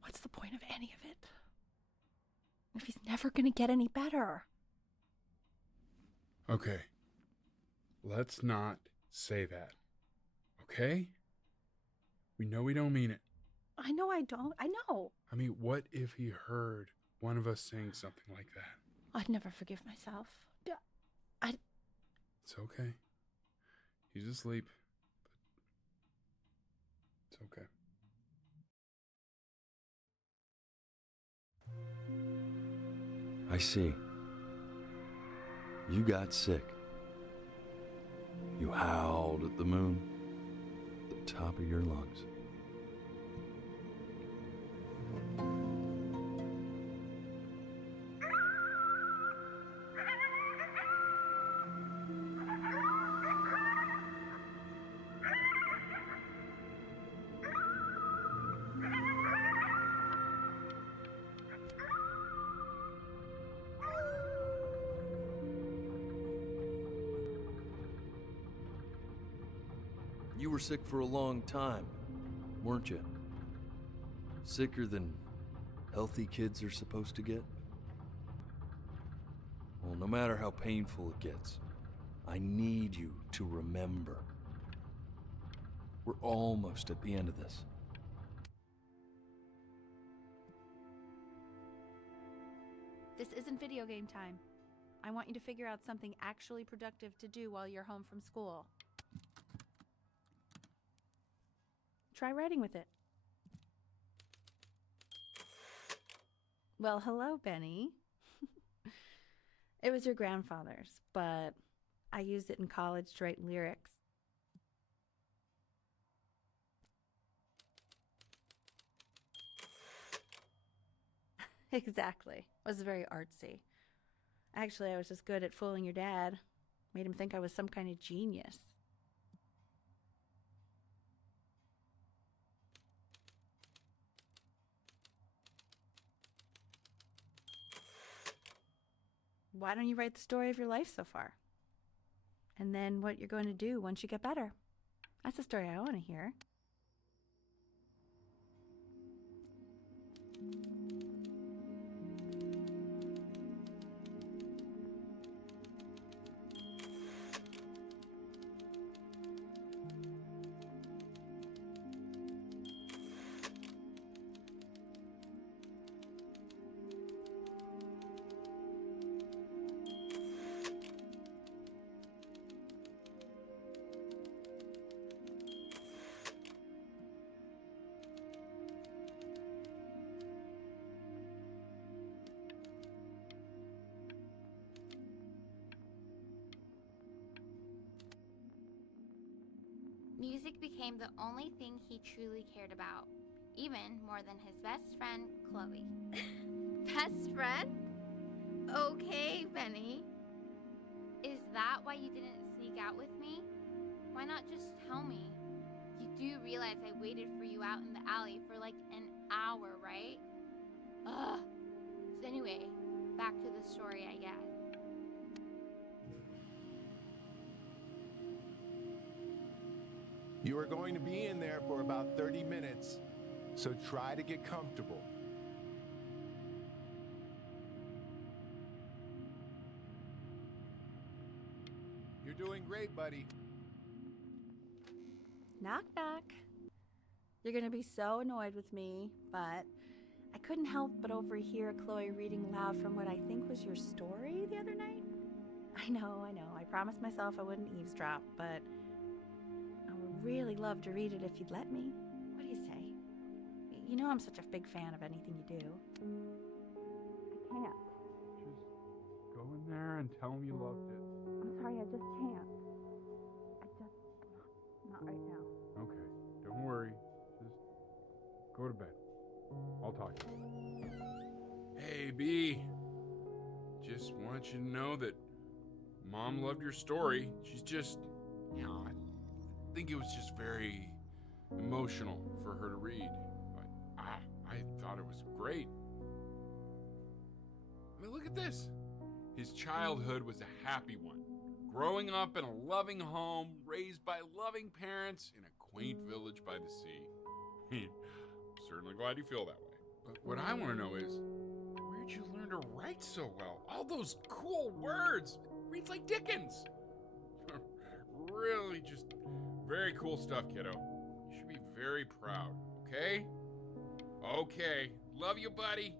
What's the point of any of it? If he's never gonna get any better. Okay. Let's not say that. Okay? We know we don't mean it. I know I don't. I know. I mean, what if he heard one of us saying something like that? I'd never forgive myself. It's okay. He's asleep. Okay. I see. You got sick. You howled at the moon at the top of your lungs. You were sick for a long time, weren't you? Sicker than healthy kids are supposed to get? Well, no matter how painful it gets, I need you to remember. We're almost at the end of this. This isn't video game time. I want you to figure out something actually productive to do while you're home from school. Try writing with it. Well, hello, Benny. It was your grandfather's, but I used it in college to write lyrics. Exactly. It was very artsy. Actually, I was just good at fooling your dad. Made him think I was some kind of genius. Why don't you write the story of your life so far? And then what you're going to do once you get better. That's the story I want to hear. Music became the only thing he truly cared about, even more than his best friend, Chloe. Best friend? Okay, Benny. Is that why you didn't sneak out with me? Why not just tell me? You do realize I waited for you out in the alley for like an hour, right? Ugh. So anyway, back to the story, I guess. You are going to be in there for about 30 minutes, so try to get comfortable. You're doing great, buddy. Knock, knock. You're going to be so annoyed with me, but I couldn't help but overhear Chloe reading loud from what I think was your story the other night. I know. I promised myself I wouldn't eavesdrop, but I would really love to read it if you'd let me. What do you say? You know I'm such a big fan of anything you do. I can't. Just go in there and tell him you loved it. I'm sorry, I just can't. Not right now. Okay, don't worry. Just go to bed. I'll talk to you. Hey, B. Just want you to know that Mom loved your story. She's just, I think it was just very emotional for her to read. But I thought it was great. I mean, look at this. His childhood was a happy one. Growing up in a loving home, raised by loving parents in a quaint village by the sea. I'm certainly glad you feel that way. But what I want to know is, where'd you learn to write so well? All those cool words. It reads like Dickens. Really just very cool stuff, kiddo. You should be very proud, okay? Okay. Love you, buddy.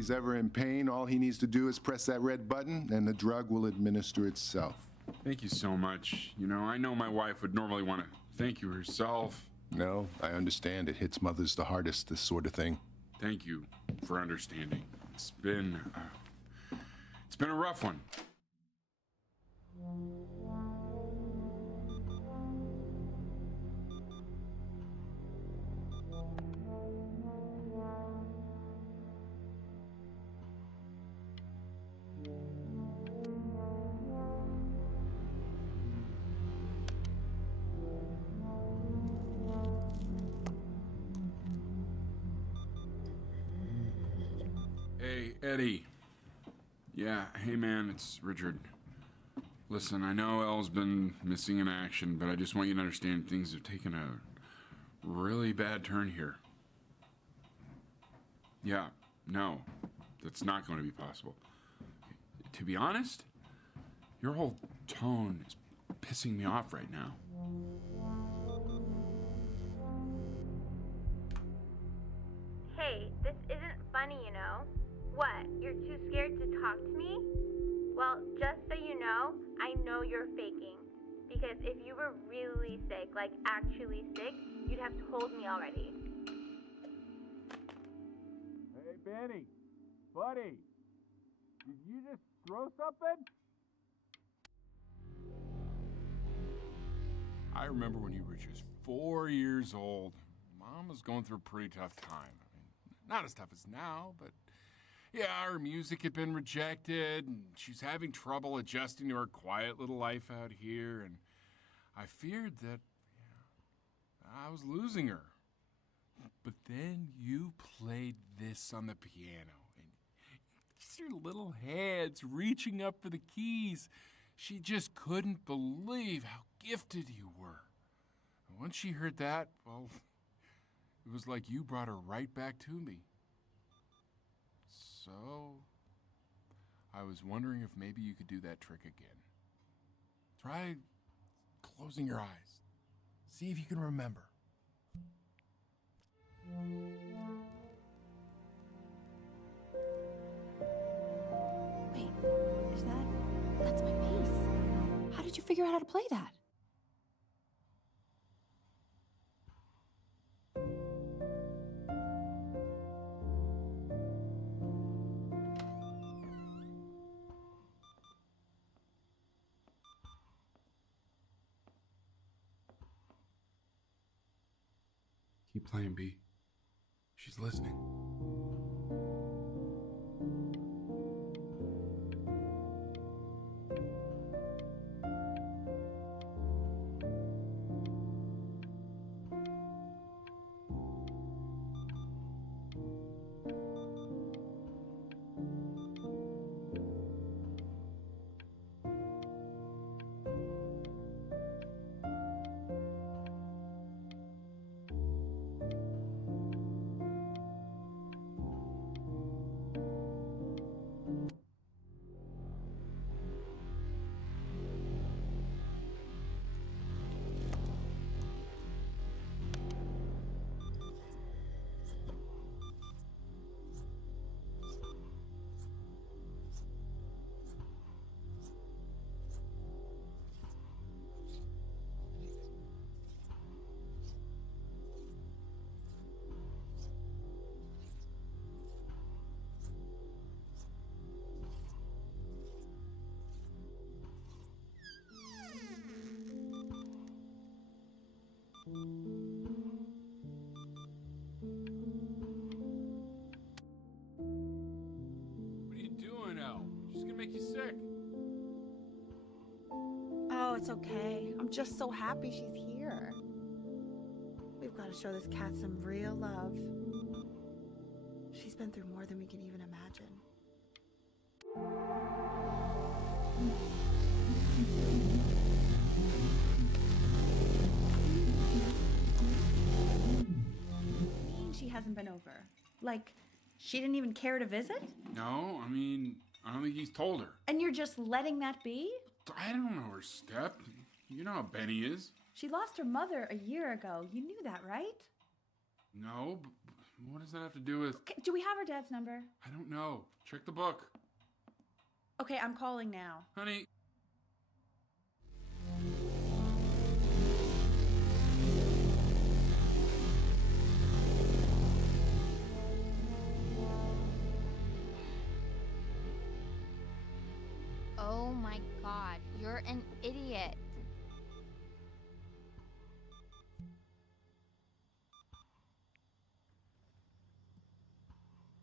he's ever in pain, all he needs to do is press that red button and the drug will administer itself. Thank you so much. You know, I know my wife would normally want to thank you herself. No, I understand. It hits mothers the hardest, this sort of thing. Thank you for understanding. It's been a rough one. Hey, Eddie. Yeah, hey man, it's Richard. Listen, I know Elle's been missing in action, but I just want you to understand things have taken a really bad turn here. Yeah, no, that's not going to be possible. To be honest, your whole tone is pissing me off right now. Hey, this isn't funny, you know? What, you're too scared to talk to me? Well, just so you know you're faking. Because if you were really sick, like actually sick, you'd have told me already. Hey, Benny, buddy, did you just throw something? I remember when you were just 4 years old. Mom was going through a pretty tough time. I mean, not as tough as now, but yeah, her music had been rejected, and she's having trouble adjusting to her quiet little life out here, and I feared that I was losing her. But then you played this on the piano, and just your little hands reaching up for the keys. She just couldn't believe how gifted you were. And once she heard that, well, it was like you brought her right back to me. So, I was wondering if maybe you could do that trick again. Try closing your eyes. See if you can remember. Wait, that's my bass. How did you figure out how to play that? Keep playing, B. She's listening. What are you doing, Elle? She's gonna make you sick. Oh, it's okay. I'm just so happy she's here. We've got to show this cat some real love. She's been through more than we can even imagine. She hasn't been over. Like, she didn't even care to visit? No, I mean, I don't think he's told her. And you're just letting that be? I don't know her step. You know how Benny is. She lost her mother a year ago. You knew that, right? No, What does that have to do with... Okay, do we have her dad's number? I don't know. Check the book. Okay, I'm calling now. Honey. Oh my god, you're an idiot.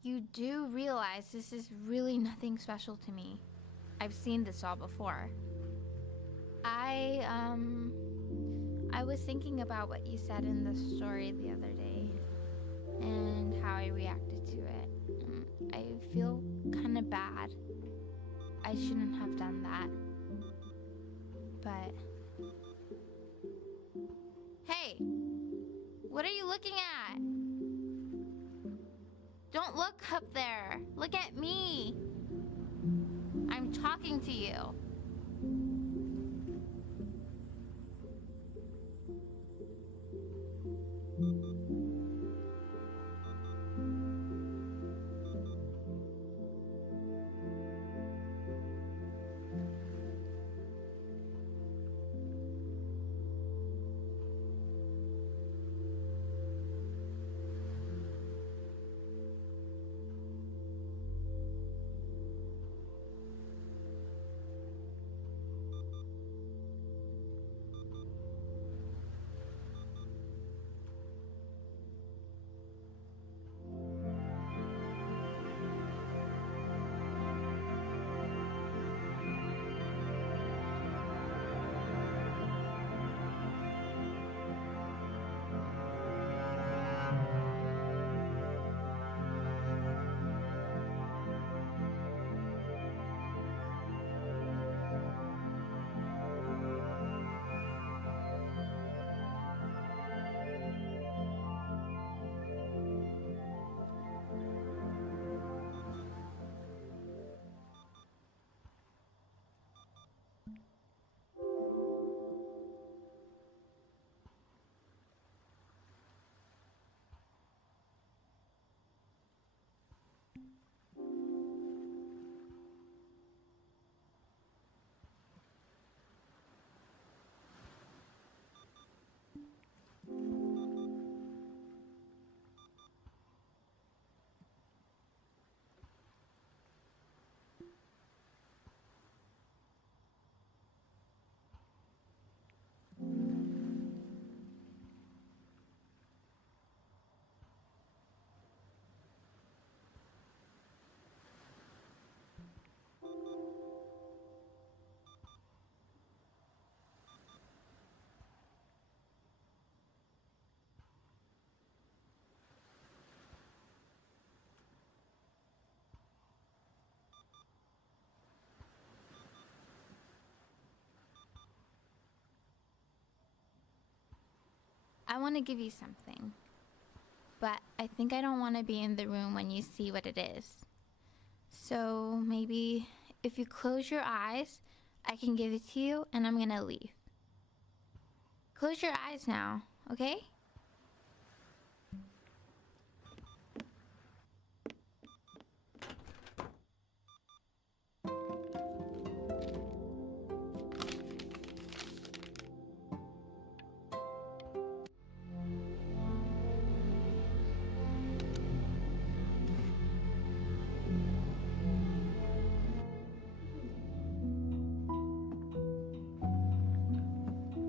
You do realize this is really nothing special to me. I've seen this all before. I was thinking about what you said in the story the other day and how I reacted to it. I feel kind of bad. I shouldn't have done that. But... Hey! What are you looking at? Don't look up there. Look at me. I'm talking to you. I want to give you something. But I think I don't want to be in the room when you see what it is. So maybe if you close your eyes, I can give it to you and I'm gonna leave. Close your eyes now, okay?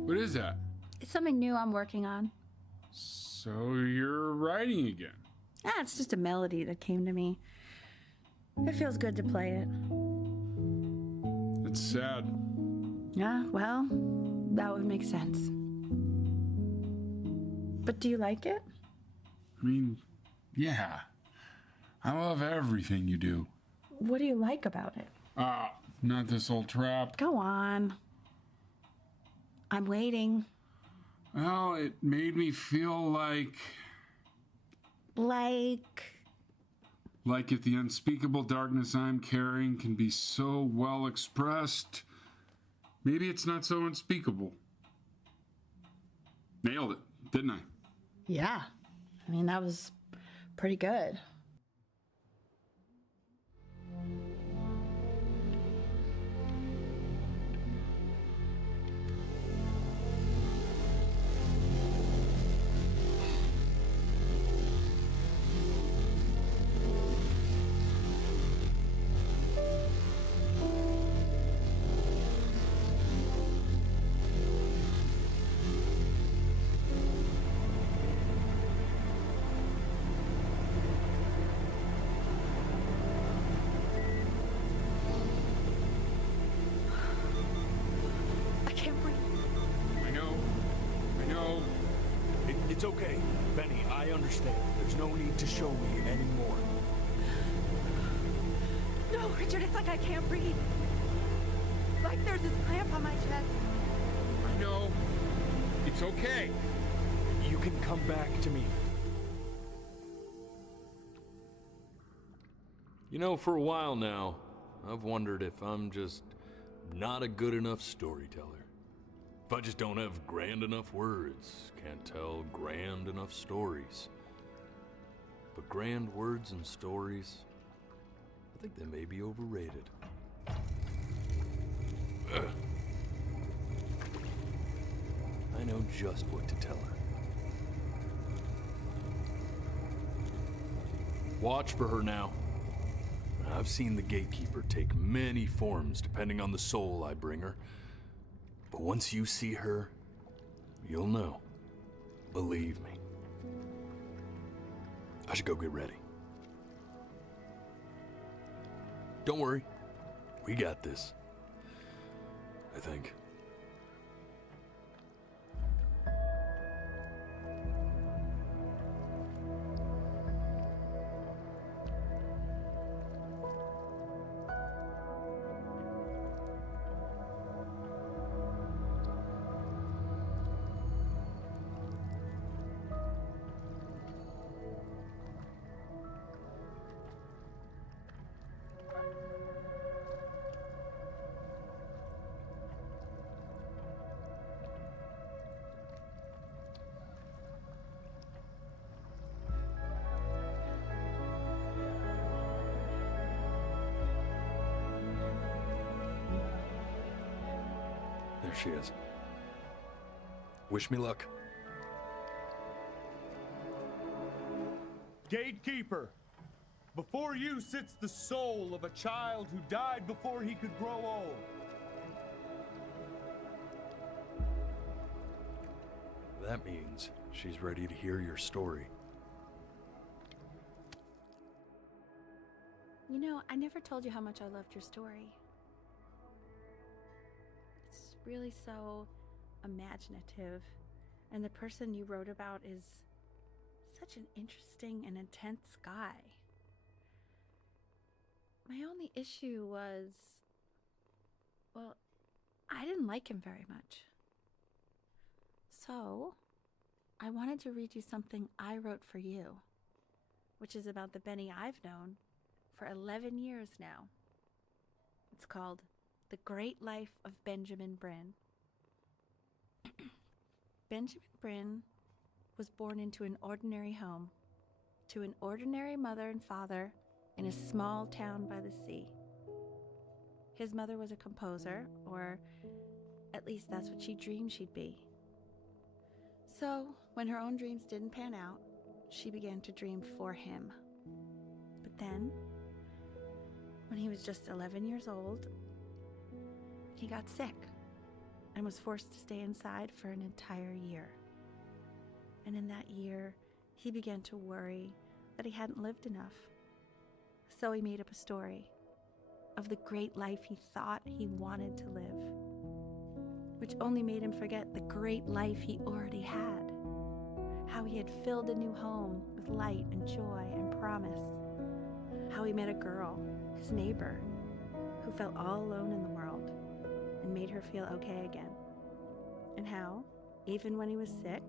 What is that? It's something new I'm working on. So you're writing again? Ah, it's just a melody that came to me. It feels good to play it. It's sad. Yeah, well, that would make sense. But do you like it? I mean, yeah. I love everything you do. What do you like about it? Not this old trap. Go on. I'm waiting. Well, it made me feel like if the unspeakable darkness I'm carrying can be so well expressed, maybe it's not so unspeakable. Nailed it, didn't I? Yeah. I mean, that was pretty good. It's okay, Benny, I understand. There's no need to show me anymore. No, Richard, it's like I can't breathe. Like there's this clamp on my chest. I know. It's okay. You can come back to me. You know, for a while now, I've wondered if I'm just not a good enough storyteller. If I just don't have grand enough words, can't tell grand enough stories. But grand words and stories, I think they may be overrated. Ugh. I know just what to tell her. Watch for her now. I've seen the gatekeeper take many forms depending on the soul I bring her. But once you see her, you'll know. Believe me. I should go get ready. Don't worry. We got this. I think. There she is. Wish me luck. Gatekeeper, before you sits the soul of a child who died before he could grow old. That means she's ready to hear your story. You know, I never told you how much I loved your story. It's really so imaginative, and the person you wrote about is such an interesting and intense guy. My only issue was, well, I didn't like him very much. So, I wanted to read you something I wrote for you, which is about the Benny I've known for 11 years now. It's called The Great Life of Benjamin Bryn. Benjamin Bryn was born into an ordinary home, to an ordinary mother and father in a small town by the sea. His mother was a composer, or at least that's what she dreamed she'd be. So, when her own dreams didn't pan out, she began to dream for him. But then, when he was just 11 years old, he got sick and was forced to stay inside for an entire year. And in that year, he began to worry that he hadn't lived enough. So he made up a story of the great life he thought he wanted to live, which only made him forget the great life he already had. How he had filled a new home with light and joy and promise. How he met a girl, his neighbor, who felt all alone in the world and made her feel okay again. And how, even when he was sick,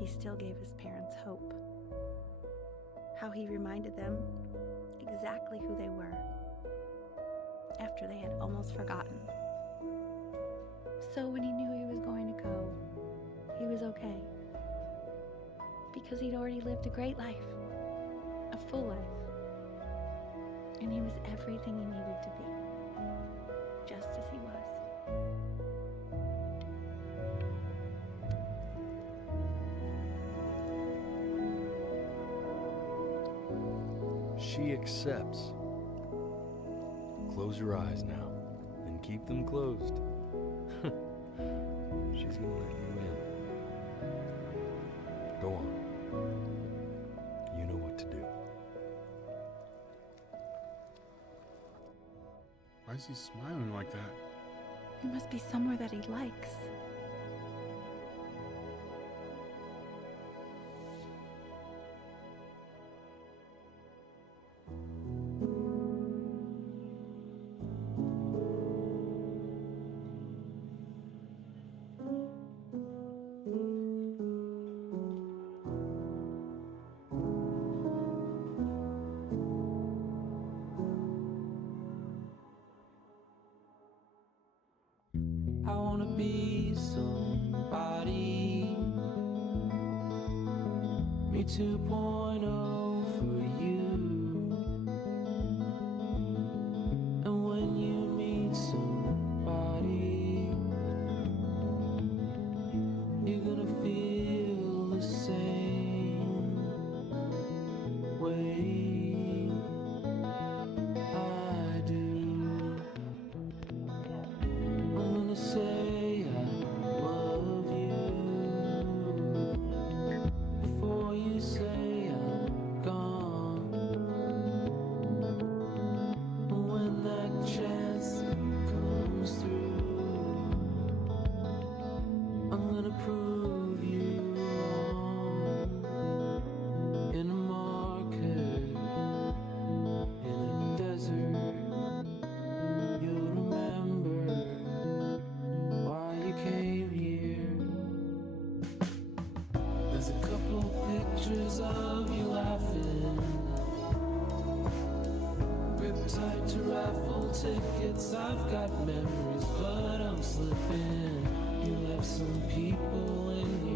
he still gave his parents hope. How he reminded them exactly who they were after they had almost forgotten. So when he knew he was going to go, he was okay. Because he'd already lived a great life. a full life. And he was everything he needed to be, just as he was. She accepts. Close your eyes now, and keep them closed. She's gonna let you in. Go on. You know what to do. Why is he smiling like that? He must be somewhere that he likes. I wanna be somebody. Me 2.0 for you. And when you meet somebody, you're gonna feel the same way I do. I'm gonna say I love you before you say I'm gone. And when that chance comes through, I'm gonna prove you wrong. In a market, in a desert, you'll remember why you came here. There's a couple pictures of you laughing, gripped tight to raffle tickets. I've got memories, but I'm slipping. You left some people in